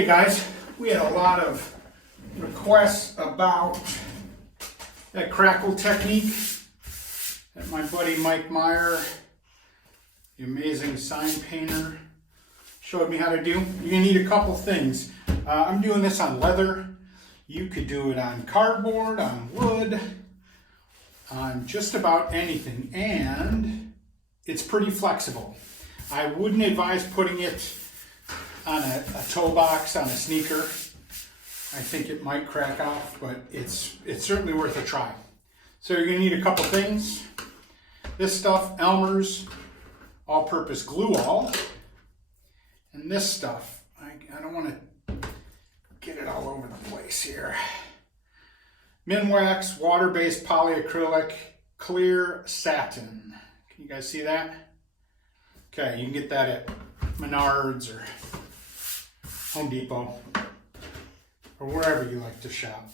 Hey guys, we had a lot of requests about that Crackle Technique that my buddy Mike Meyer, the amazing sign painter, showed me how to do. You're gonna need a couple things. I'm doing this on leather. You could do it on cardboard, on wood, on just about anything, and it's pretty flexible. I wouldn't advise putting it on a toe box on a sneaker. I think it might crack off, but it's certainly worth a try. So you're gonna need a couple things. This stuff, Elmer's all-purpose glue all, and this stuff, I don't want to get it all over the place here. Minwax water-based polyacrylic clear satin. Can you guys see that? Okay, you can get that at Menards or Home Depot, or wherever you like to shop.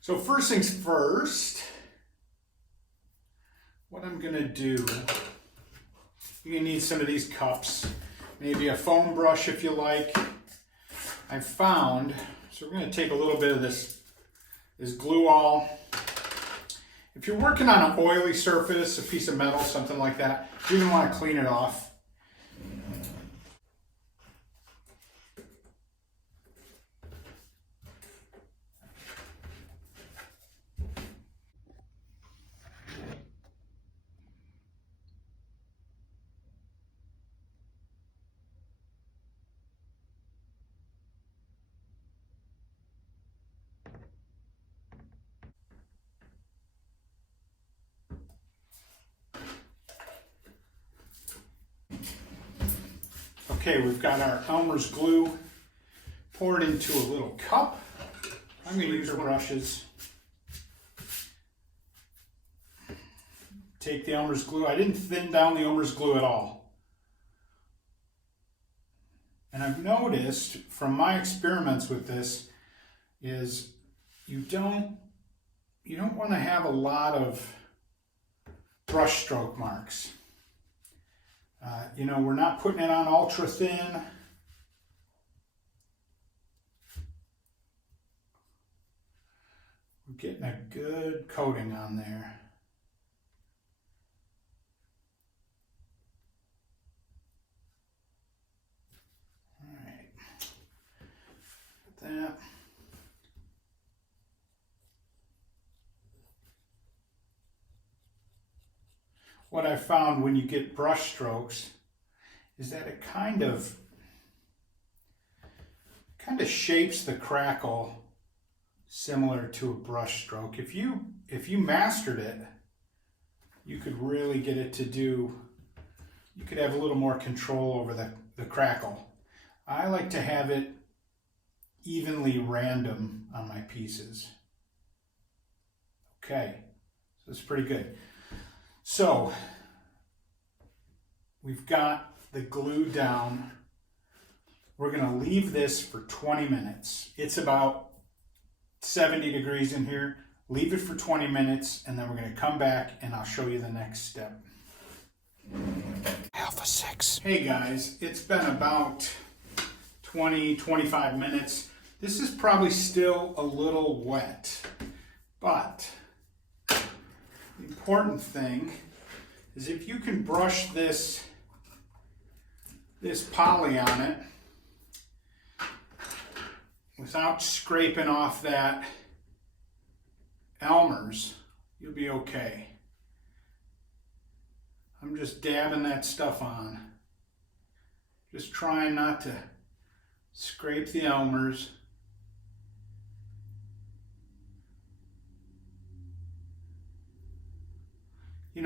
So first things first, what I'm gonna do, you're gonna need some of these cups, maybe a foam brush if you like. I found, so we're gonna take a little bit of this glue all. If you're working on an oily surface, a piece of metal, something like that, you're gonna wanna clean it off. Okay, we've got our Elmer's glue poured into a little cup. I'm going to use our brushes. Take the Elmer's glue. I didn't thin down the Elmer's glue at all. And I've noticed from my experiments with this is you don't want to have a lot of brush stroke marks. We're not putting it on ultra thin. We're getting a good coating on there. All right, that. What I found when you get brush strokes is that it kind of shapes the crackle similar to a brush stroke. If you mastered it, you could really get it to do, you could have a little more control over the crackle. I like to have it evenly random on my pieces. Okay, so it's pretty good. So we've got the glue down. We're going to leave this for 20 minutes. It's about 70 degrees in here. Leave it for 20 minutes, and then we're going to come back and I'll show you the next step. Alpha 6. Hey guys, it's been about 20-25 minutes. This is probably still a little wet, but the important thing is if you can brush this poly on it without scraping off that Elmer's, you'll be okay. I'm just dabbing that stuff on. Just trying not to scrape the Elmer's.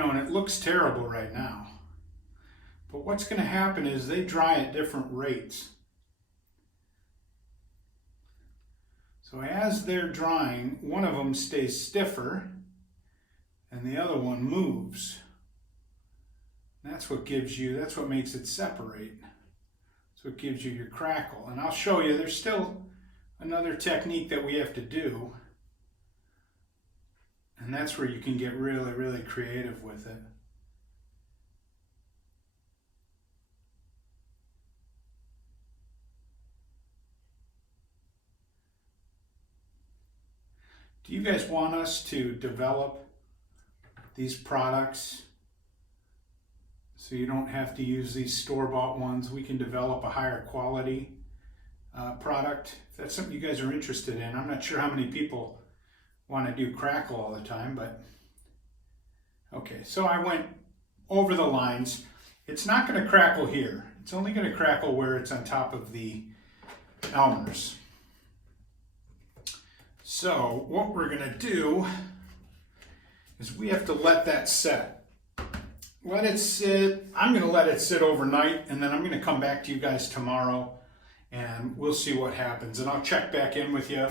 And it looks terrible right now. But what's going to happen is they dry at different rates. So as they're drying, one of them stays stiffer and the other one moves. That's what makes it separate. That's what gives you your crackle. And I'll show you, there's still another technique that we have to do. And that's where you can get really, really creative with it. Do you guys want us to develop these products so you don't have to use these store-bought ones? We can develop a higher quality product. If that's something you guys are interested in. I'm not sure how many people want to do Crackle all the time, but okay, so I went over the lines. It's not going to crackle here. It's only going to crackle where it's on top of the Elmer's. So what we're going to do is we have to let that set. Let it sit. I'm going to let it sit overnight, and then I'm going to come back to you guys tomorrow and we'll see what happens. And I'll check back in with you,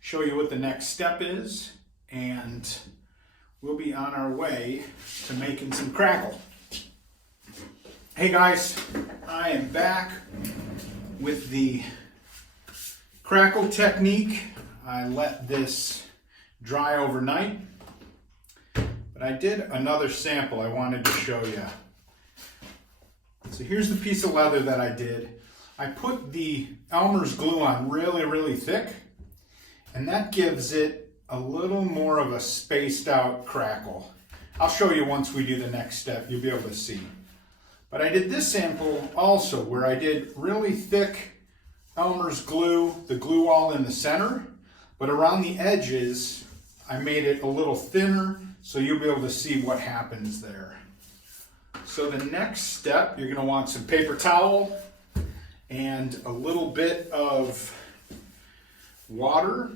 show you what the next step is, and we'll be on our way to making some Crackle. Hey guys, I am back with the Crackle Technique. I let this dry overnight, but I did another sample I wanted to show you. So here's the piece of leather that I did. I put the Elmer's glue on really, really thick, and that gives it a little more of a spaced out crackle. I'll show you once we do the next step, you'll be able to see. But I did this sample also where I did really thick Elmer's glue, the glue all in the center, but around the edges, I made it a little thinner so you'll be able to see what happens there. So the next step, you're going to want some paper towel and a little bit of water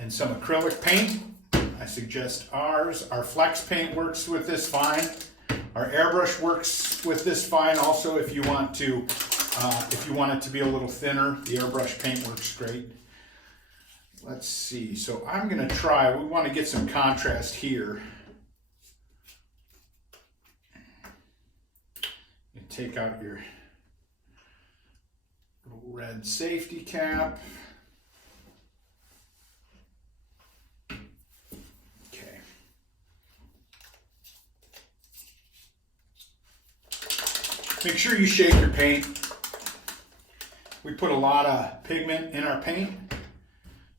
and some acrylic paint. I suggest ours. Our flex paint works with this fine. Our airbrush works with this fine also if you want to, if you want it to be a little thinner. The airbrush paint works great. Let's see, so I'm going to try, we want to get some contrast here. You take out your little red safety cap. Okay. Make sure you shake your paint. We put a lot of pigment in our paint,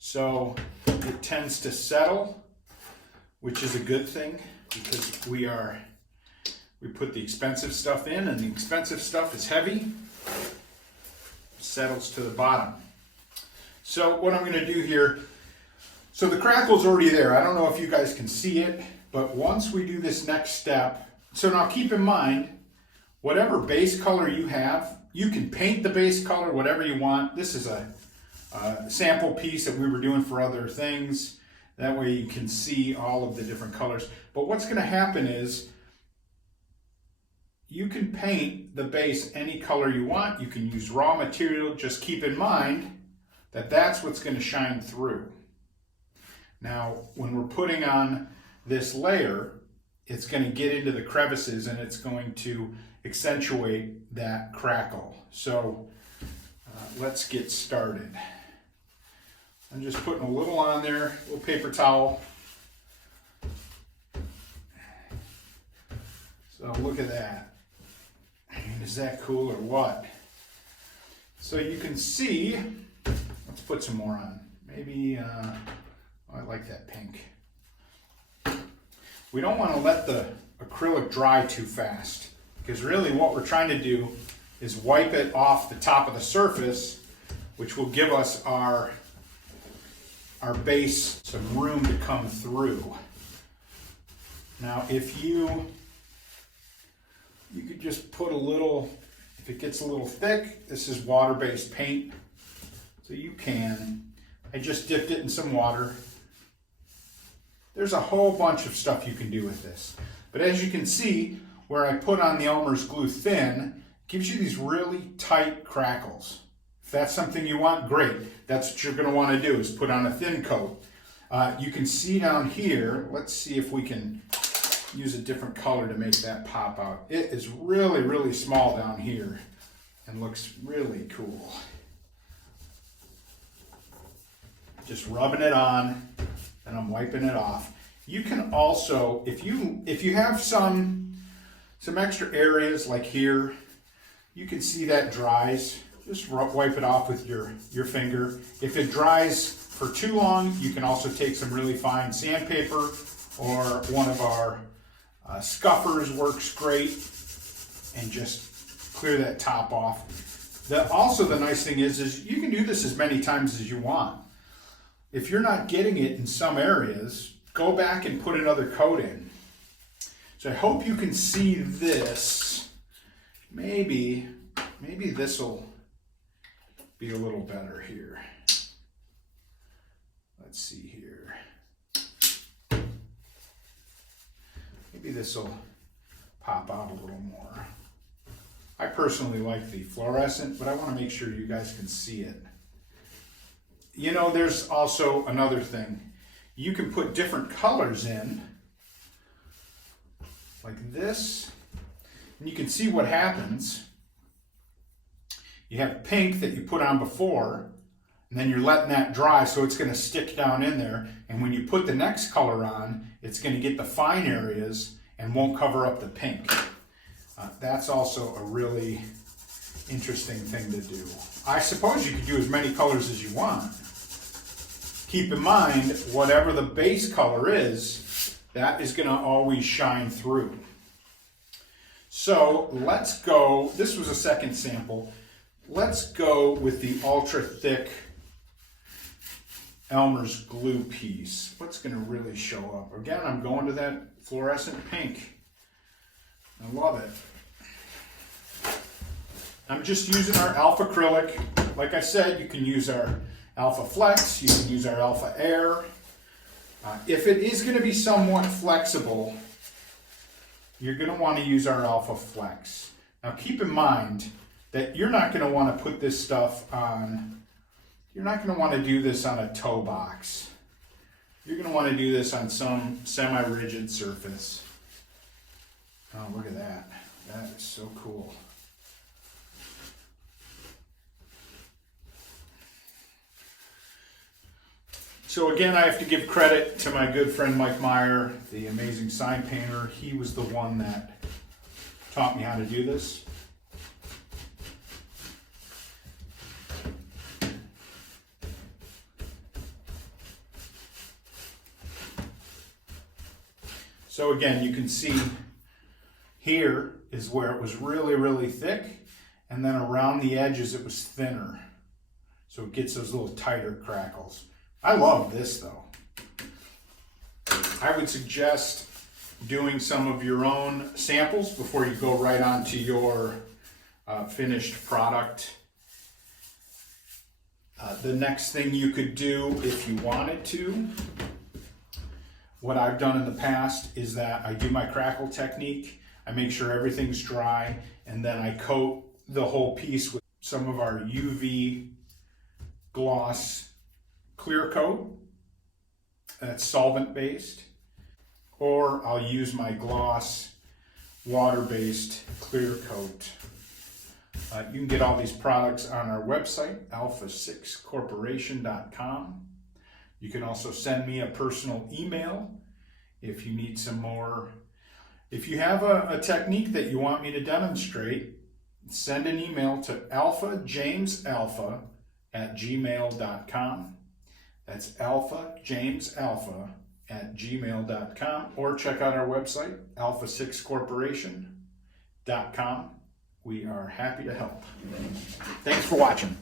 so it tends to settle, which is a good thing because we put the expensive stuff in, and the expensive stuff is heavy, settles to the bottom. So what I'm going to do here, so the crackle's already there. I don't know if you guys can see it, but once we do this next step, so now keep in mind, whatever base color you have, you can paint the base color whatever you want. This is a sample piece that we were doing for other things. That way you can see all of the different colors. But what's going to happen is you can paint the base any color you want. You can use raw material. Just keep in mind that that's what's going to shine through. Now, when we're putting on this layer, it's going to get into the crevices and it's going to accentuate that crackle. So let's get started. I'm just putting a little on there, a little paper towel. So look at that. Is that cool or what? So you can see, let's put some more on. Maybe, I like that pink. We don't want to let the acrylic dry too fast, because really what we're trying to do is wipe it off the top of the surface, which will give us our base some room to come through. Now if you could just put a little, if it gets a little thick, this is water-based paint, so you can, I just dipped it in some water. There's a whole bunch of stuff you can do with this. But as you can see, where I put on the Elmer's glue thin, it gives you these really tight crackles. If that's something you want, great. That's what you're going to want to do, is put on a thin coat. You can see down here, let's see if we can use a different color to make that pop out. It is really, really small down here and looks really cool. Just rubbing it on, and I'm wiping it off. You can also, if you have some extra areas like here, you can see that dries. Just wipe it off with your finger. If it dries for too long, you can also take some really fine sandpaper, or one of our scuffers works great, and just clear that top off. Also, the nice thing is you can do this as many times as you want. If you're not getting it in some areas, go back and put another coat in. So I hope you can see this. Maybe this will be a little better here. Let's see here. Maybe this will pop out a little more. I personally like the fluorescent, but I want to make sure you guys can see it. You know, there's also another thing. You can put different colors in, like this, and you can see what happens. You have pink that you put on before, and then you're letting that dry, so it's going to stick down in there. And when you put the next color on, it's going to get the fine areas and won't cover up the pink. That's also a really interesting thing to do. I suppose you could do as many colors as you want. Keep in mind, whatever the base color is, that is going to always shine through. So let's go, this was a second sample. Let's go with the ultra thick Elmer's glue piece. What's going to really show up? Again, I'm going to that fluorescent pink. I love it. I'm just using our Alpha acrylic. Like I said, you can use our Alpha Flex, you can use our Alpha Air. If it is going to be somewhat flexible, you're going to want to use our Alpha Flex. Now keep in mind that you're not going to want to put this stuff on, you're not going to want to do this on a toe box. You're going to want to do this on some semi-rigid surface. Oh, look at that. That is so cool. So again, I have to give credit to my good friend Mike Meyer, the amazing sign painter. He was the one that taught me how to do this. So again, you can see here is where it was really, really thick, and then around the edges it was thinner. So it gets those little tighter crackles. I love this though. I would suggest doing some of your own samples before you go right on to your finished product. The next thing you could do if you wanted to, what I've done in the past is that I do my Crackle Technique. I make sure everything's dry, and then I coat the whole piece with some of our UV gloss clear coat that's solvent based, or I'll use my gloss water based clear coat. You can get all these products on our website, alpha6corporation.com. You can also send me a personal email if you need some more. If you have a technique that you want me to demonstrate, send an email to alphajamesalpha@gmail.com. That's alphajamesalpha@gmail.com, or check out our website, alpha6corporation.com. We are happy to help. Thanks for watching.